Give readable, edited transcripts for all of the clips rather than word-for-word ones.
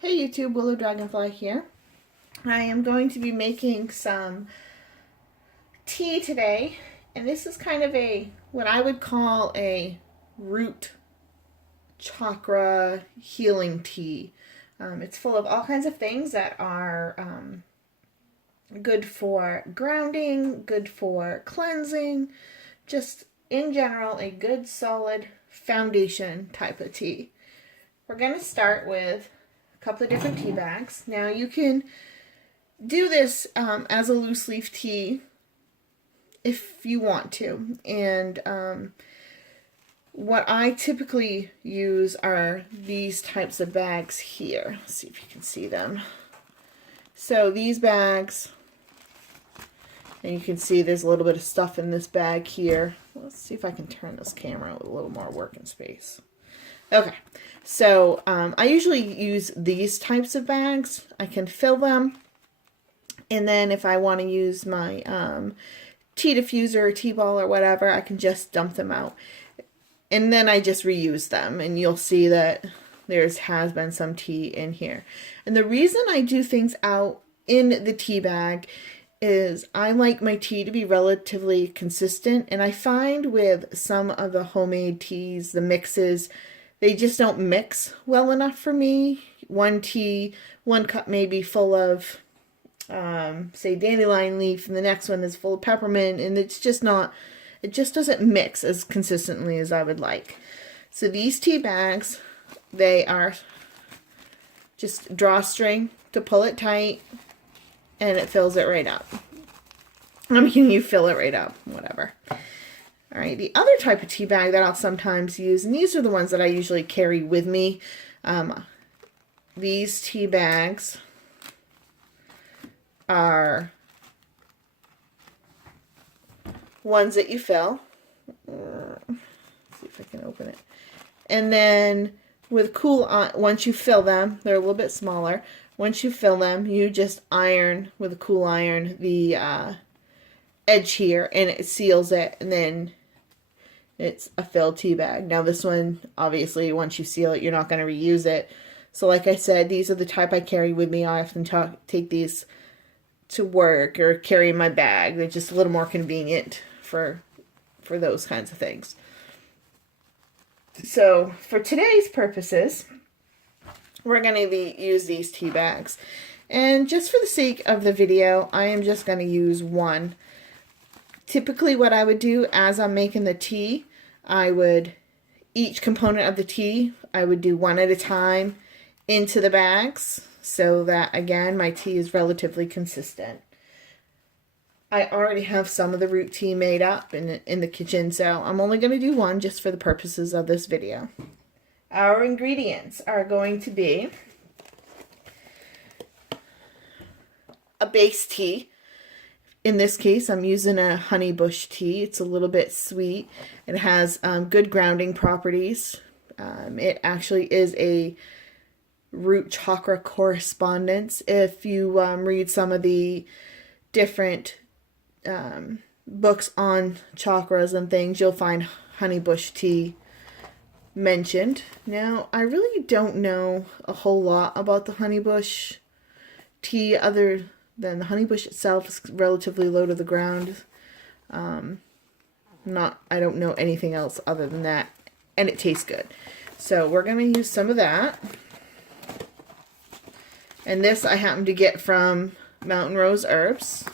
Hey YouTube, Willow Dragonfly here. I am going to be making some tea today, and this is kind of what I would call a root chakra healing tea. It's full of all kinds of things that are good for grounding, good for cleansing, just in general a good solid foundation type of tea. We're going to start with couple of different tea bags. Now you can do this as a loose leaf tea if you want to. And what I typically use are these types of bags here. Let's see if you can see them. So these bags, and you can see there's a little bit of stuff in this bag here. Let's see if I can turn this camera with a little more working space. Okay, so I usually use these types of bags. I can fill them, and then if I want to use my tea diffuser or tea ball or whatever, I can just dump them out. And then I just reuse them, and you'll see that has been some tea in here. And the reason I do things out in the tea bag is I like my tea to be relatively consistent, and I find with some of the homemade teas, the mixes, they just don't mix well enough for me. One cup may be full of, say, dandelion leaf, and the next one is full of peppermint, and it just doesn't mix as consistently as I would like. So these tea bags, they are just drawstring to pull it tight, and it fills it right up. I mean, you fill it right up, whatever. All right, the other type of tea bag that I'll sometimes use, and these are the ones that I usually carry with me. These tea bags are ones that you fill. Let's see if I can open it. And then with once you fill them, they're a little bit smaller. Once you fill them, you just iron with a cool iron the edge here, and it seals it, and then it's a filled tea bag. Now this one, obviously, once you seal it, you're not going to reuse it. So like I said, these are the type I carry with me. I often take these to work or carry in my bag. They're just a little more convenient for those kinds of things. So for today's purposes, we're going to use these tea bags. And just for the sake of the video, I am just going to use one. Typically what I would do as I'm making the tea, each component of the tea, I would do one at a time into the bags so that, again, my tea is relatively consistent. I already have some of the root tea made up in the kitchen, so I'm only going to do one just for the purposes of this video. Our ingredients are going to be a base tea. In this case, I'm using a honey bush tea. It's a little bit sweet. It has good grounding properties. It actually is a root chakra correspondence. If you read some of the different books on chakras and things, you'll find honey bush tea mentioned. Now, I really don't know a whole lot about the honey bush tea other than the honey bush itself is relatively low to the ground. I don't know anything else other than that, and it tastes good. So we're going to use some of that. And this I happen to get from Mountain Rose Herbs.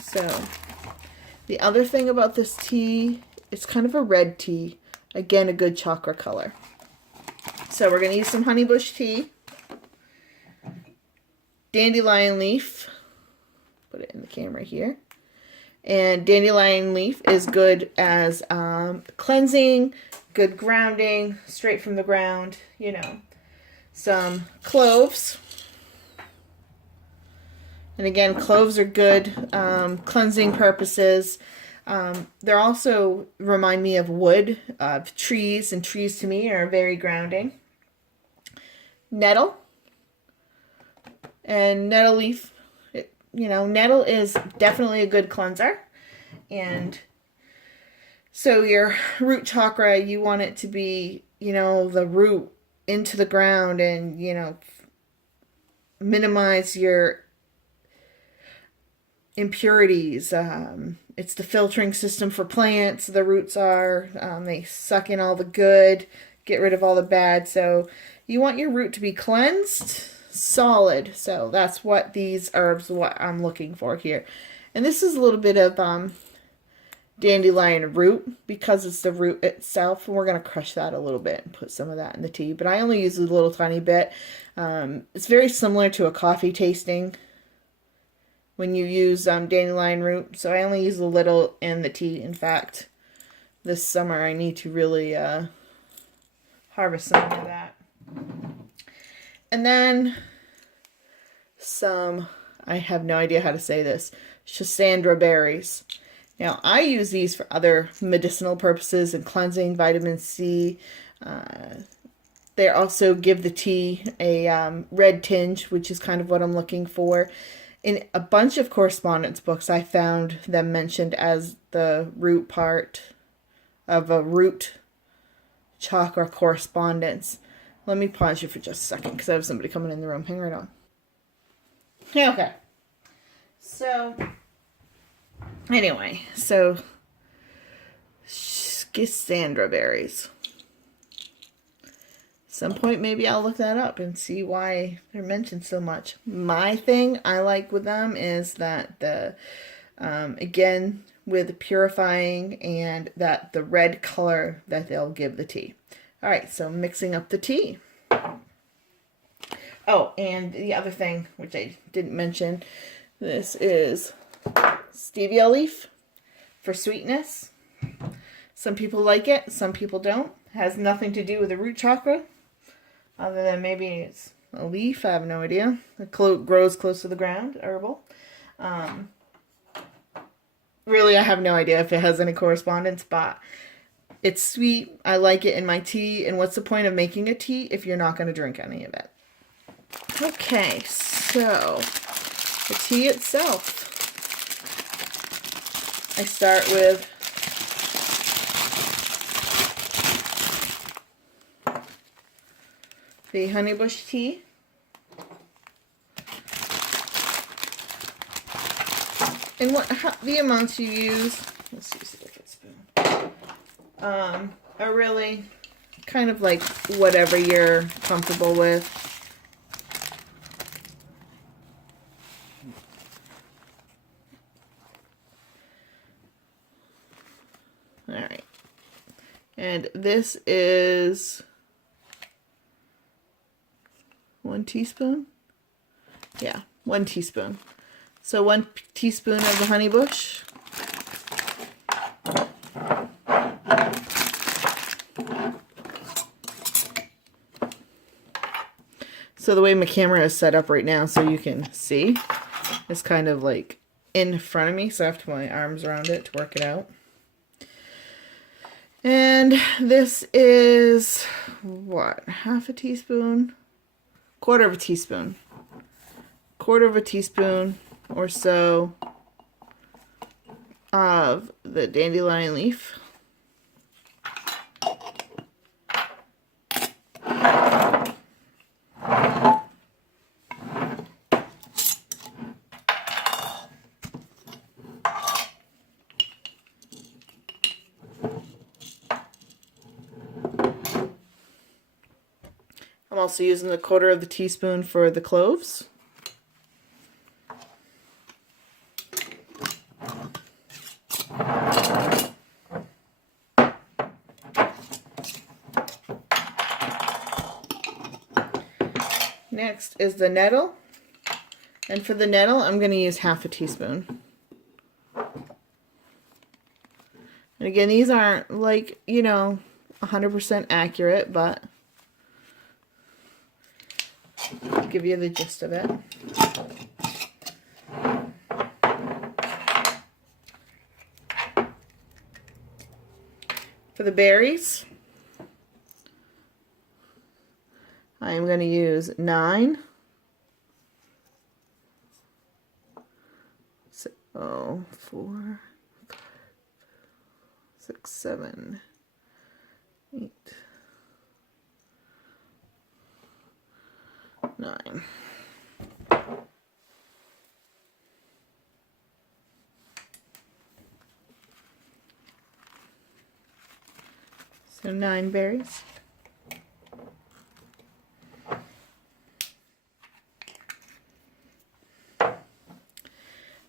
So the other thing about this tea, it's kind of a red tea. Again, a good chakra color. So we're going to use some honey bush tea. Dandelion leaf, put it in the camera here, and dandelion leaf is good as cleansing, good grounding, straight from the ground, you know. Some cloves, and again, cloves are good cleansing purposes. They also remind me of wood, of trees, and trees to me are very grounding. Nettle. And nettle leaf, nettle is definitely a good cleanser. And so your root chakra, you want it to be, the root into the ground and, minimize your impurities. It's the filtering system for plants. The roots are, they suck in all the good, get rid of all the bad. So you want your root to be cleansed, solid. So that's what these herbs, what I'm looking for here. And this is a little bit of dandelion root because it's the root itself. And we're going to crush that a little bit and put some of that in the tea. But I only use a little tiny bit. It's very similar to a coffee tasting when you use dandelion root. So I only use a little in the tea. In fact, this summer I need to really harvest some of that. And then some, I have no idea how to say this, Schizandra berries. Now, I use these for other medicinal purposes and cleansing, vitamin C. They also give the tea a red tinge, which is kind of what I'm looking for. In a bunch of correspondence books, I found them mentioned as the root part of a root chakra correspondence. Let me pause you for just a second because I have somebody coming in the room. Hang right on. Okay. So, anyway, Schizandra berries. Some point maybe I'll look that up and see why they're mentioned so much. My thing I like with them is that the again with purifying and that the red color that they'll give the tea. All right, so mixing up the tea. Oh, and the other thing which I didn't mention, this is stevia leaf for sweetness. Some people like it, some people don't. It has nothing to do with the root chakra. Other than maybe it's a leaf, I have no idea. It grows close to the ground, herbal. Really, I have no idea if it has any correspondence, but it's sweet. I like it in my tea. And what's the point of making a tea if you're not going to drink any of it? Okay, so the tea itself. I start with the honeybush tea. And the amounts you use, let's use a different spoon, are really kind of like whatever you're comfortable with. All right. And this is 1 teaspoon. Yeah, 1 teaspoon. So 1 teaspoon of the honeybush. So the way my camera is set up right now, so you can see, it's kind of like in front of me, so I have to put my arms around it to work it out. And this is, what, half a teaspoon? Quarter of a teaspoon. Quarter of a teaspoon or so of the dandelion leaf. I'm also using the quarter of the teaspoon for the cloves. Next is the nettle. And for the nettle, I'm going to use half a teaspoon. And again, these aren't like, 100% accurate, but I'll give you the gist of it. For the berries, I am going to use 9. So, 4, 6, 7, 8, 9. So 9 berries.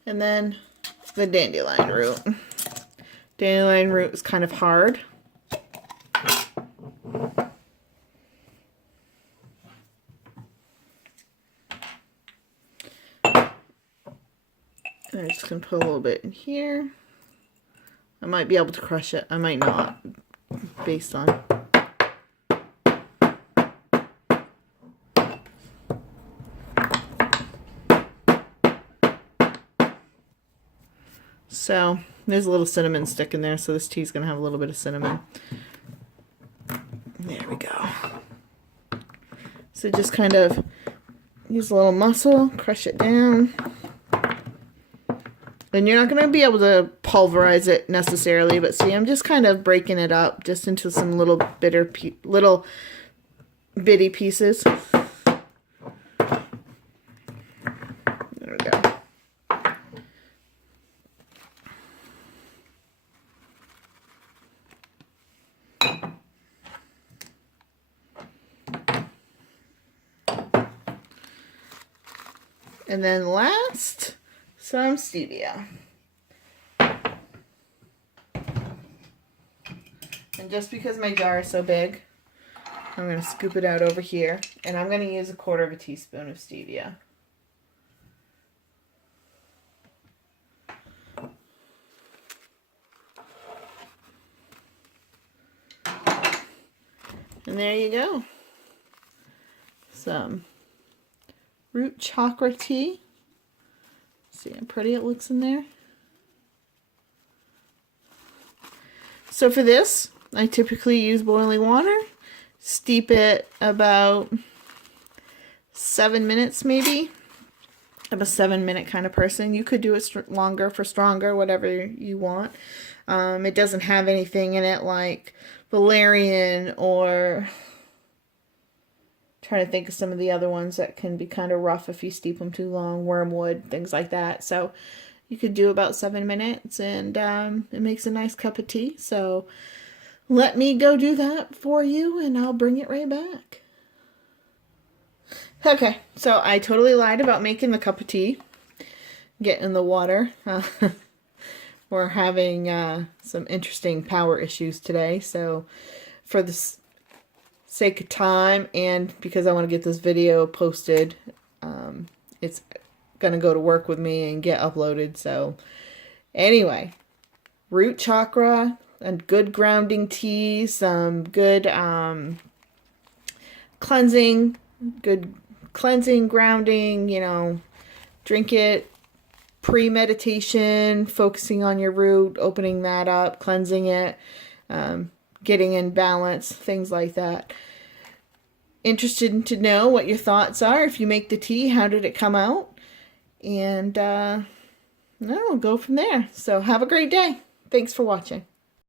And then the dandelion root. Dandelion root is kind of hard. And I'm just going to put a little bit in here. I might be able to crush it. I might not, based on. So there's a little cinnamon stick in there, so this tea is going to have a little bit of cinnamon. There we go. So just kind of use a little muscle, crush it down. And you're not going to be able to pulverize it necessarily, but see, I'm just kind of breaking it up just into some little bitty pieces. There we go. And then last, some stevia. And just because my jar is so big, I'm going to scoop it out over here. And I'm going to use 1/4 teaspoon of stevia. And there you go. Some root chakra tea. See how pretty it looks in there. So for this, I typically use boiling water. Steep it about 7 minutes maybe. I'm a 7-minute kind of person. You could do it longer for stronger, whatever you want. It doesn't have anything in it like valerian or... Trying to think of some of the other ones that can be kind of rough if you steep them too long, wormwood, things like that. So you could do about 7 minutes, and it makes a nice cup of tea. So let me go do that for you, and I'll bring it right back. Okay, so I totally lied about making the cup of tea. Get in the water. We're having some interesting power issues today, so for this sake of time and because I want to get this video posted, it's gonna go to work with me and get uploaded. So anyway, root chakra and good grounding tea, some good cleansing, grounding, you know, drink it pre-meditation, focusing on your root, opening that up, cleansing it, getting in balance, things like that. Interested to know what your thoughts are. If you make the tea, how did it come out? And we'll go from there. So have a great day. Thanks for watching.